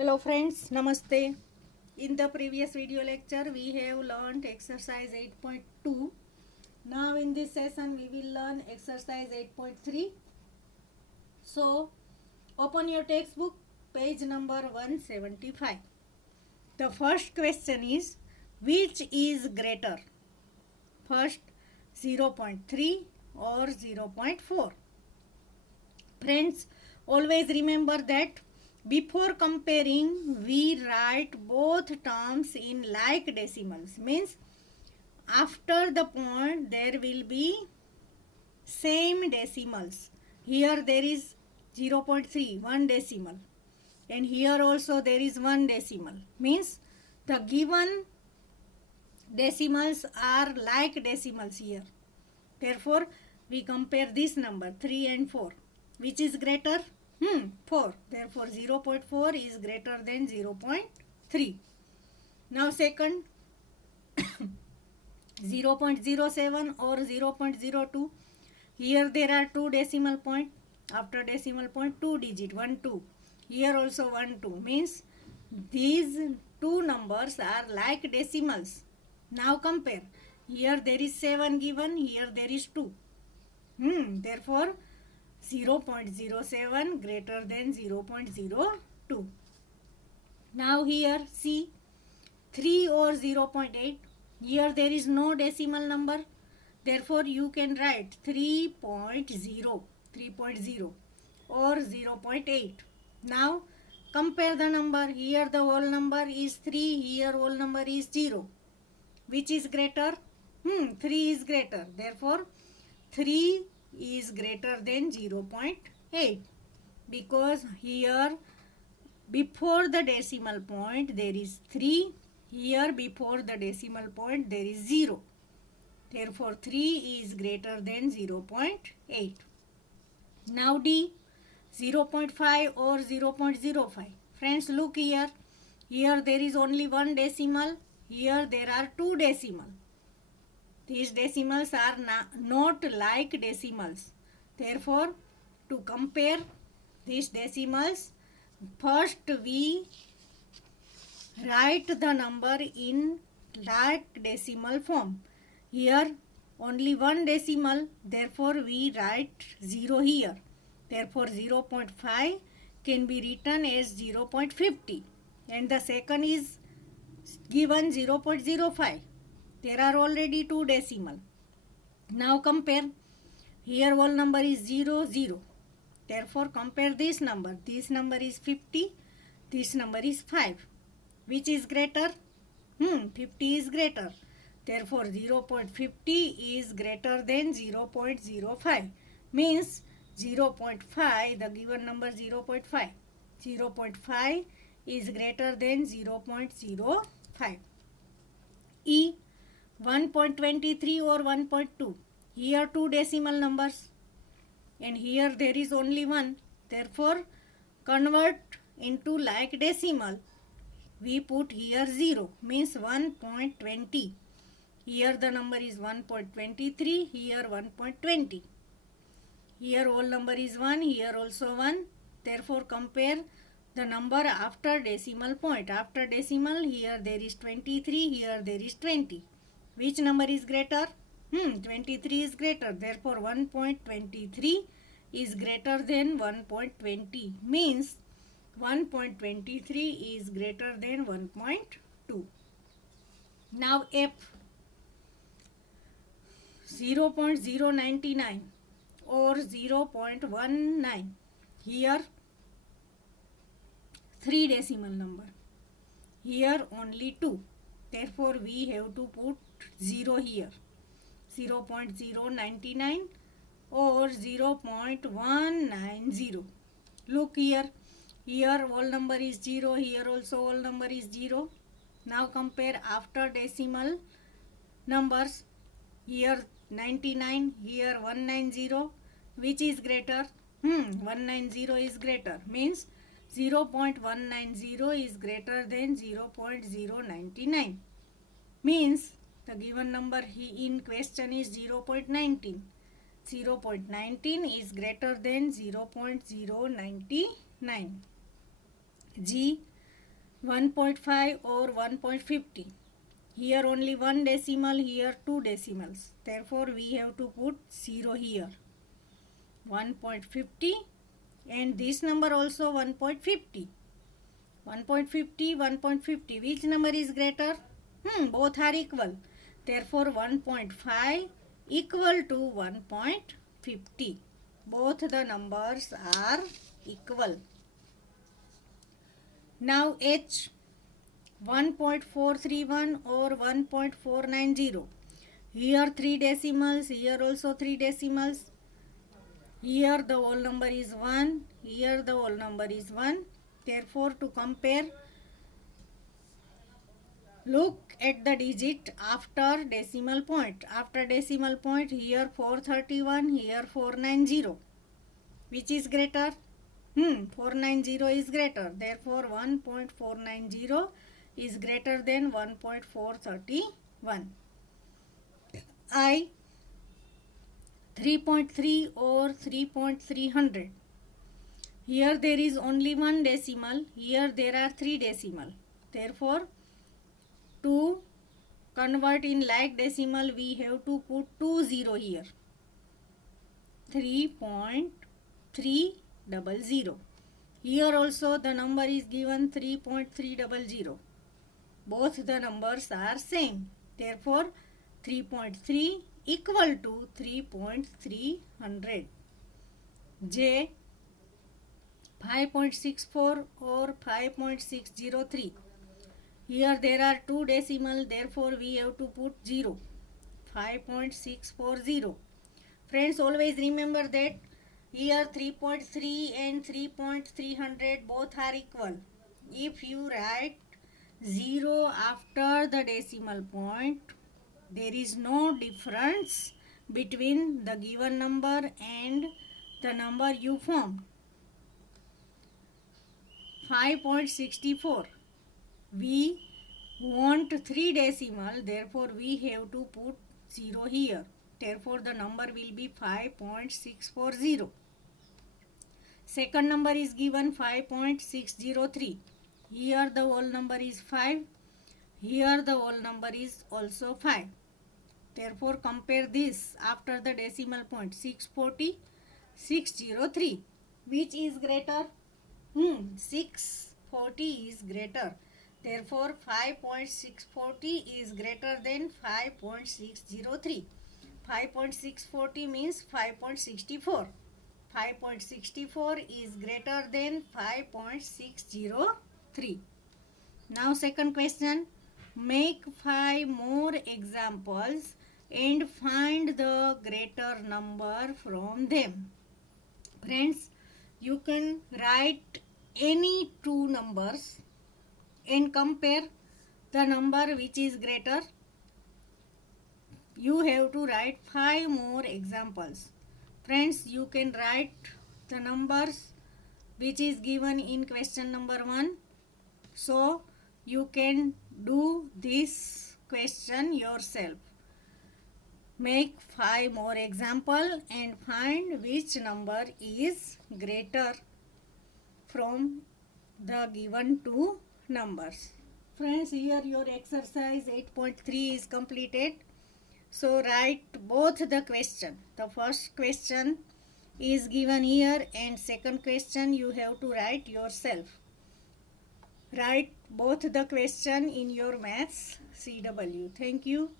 Hello friends, Namaste. In the previous video lecture we have learned exercise 8.2. Now in this session we will learn exercise 8.3. So open your textbook, page number 175. The first question is, which is greater? First 0.3 or 0.4. Friends, always remember that before comparing we write both terms in like decimals, means after the point there will be same decimals. Here there is 0.3, one decimal, and here also there is one decimal, means the given decimals are like decimals here. Therefore we compare this number 3 and 4. Which is greater? 4. Therefore 0.4 is greater than 0.3. Now second 0.07 or 0.02. Here there are two decimal point. After decimal point 2 digit 1 2. Here also 1 2, means these two numbers are like decimals. Now compare. Here there is 7 given, here there is 2. Therefore 0.07 greater than 0.02. Now here see 3 or 0.8. Here there is no decimal number. Therefore you can write 3.0 or 0.8. Now compare the number. Here the whole number is 3. Here whole number is 0. Which is greater? 3 is greater. Therefore 3 is greater than 0.8, because here before the decimal point there is 3, here before the decimal point there is 0. Therefore 3 is greater than 0.8. Now D, 0.5 or 0.05. Friends, look here. Here there is only one decimal. Here there are two decimals. These decimals are not like decimals. Therefore, to compare these decimals, first we write the number in like decimal form. Here only one decimal, therefore we write 0 here. Therefore 0.5 can be written as 0.50, and the second is given 0.05. There are already two decimal. Now compare. Here whole number is 0 0. Therefore compare this number. This number is 50. This number is 5. Which is greater? 50 is greater. Therefore 0.50 is greater than 0.05. Means 0.5, the given number 0.5. 0.5 is greater than 0.05. E, 1.23 or 1.2. Here two decimal numbers, and here there is only one. Therefore convert into like decimal. We put here 0, means 1.20. Here the number is 1.23, here 1.20. Here whole number is 1, here also 1. Therefore compare the number after decimal point. After decimal, here there is 23, here there is 20. Which number is greater? 23 is greater. Therefore 1.23 is greater than 1.20. Means 1.23 is greater than 1.2. Now F, 0.099 or 0.19. Here 3 decimal number. Here only 2. Therefore we have to put 0 here. 0.099 or 0.190. Look here. Here whole number is 0. Here also whole number is 0. Now compare after decimal numbers. Here 99. Here 190. Which is greater? 190 is greater. Means 0.190 is greater than 0.099. Means the given number in question is 0.19. 0.19 is greater than 0.099. G, 1.5 or 1.50. Here only one decimal, here two decimals. Therefore, we have to put 0 here. 1.50 and this number also 1.50. 1.50, 1.50. Which number is greater? Both are equal. Therefore, 1.5 equal to 1.50. Both the numbers are equal. Now H, 1.431 or 1.490. Here 3 decimals, here also 3 decimals. Here the whole number is 1, here the whole number is 1. Therefore, to compare, look at the digit after decimal point. After decimal point, here 431, here 490. Which is greater? 490 is greater. Therefore, 1.490 is greater than 1.431. I, 3.3 or 3.300. Here there is only one decimal. Here there are 3 decimal. Therefore, to convert in like decimal, we have to put 20 here. 3.300. Here also the number is given 3.300. Both the numbers are same. Therefore, 3.3 equal to 3.300. J, 5.64 or 5.603. Here there are 2 decimal, therefore we have to put 0. 5.640. Friends, always remember that here 3.3 and 3.300 both are equal. If you write 0 after the decimal point, there is no difference between the given number and the number you formed. 5.64. We want 3 decimal, therefore we have to put 0 here. Therefore, the number will be 5.640. Second number is given 5.603. Here the whole number is 5. Here the whole number is also 5. Therefore, compare this after the decimal point. 640, 603. Which is greater? 640 is greater. Therefore, 5.640 is greater than 5.603. 5.640 means 5.64. 5.64 is greater than 5.603. Now second question. Make 5 more examples and find the greater number from them. Friends, you can write any 2 numbers and compare the number which is greater. You have to write 5 more examples. Friends, you can write the numbers which is given in question number 1. So, you can do this question yourself. Make 5 more example and find which number is greater from the given 2 numbers. Friends, here your exercise 8.3 is completed. So write both the question. The first question is given here and second question you have to write yourself. Write both the question in your maths CW. Thank you.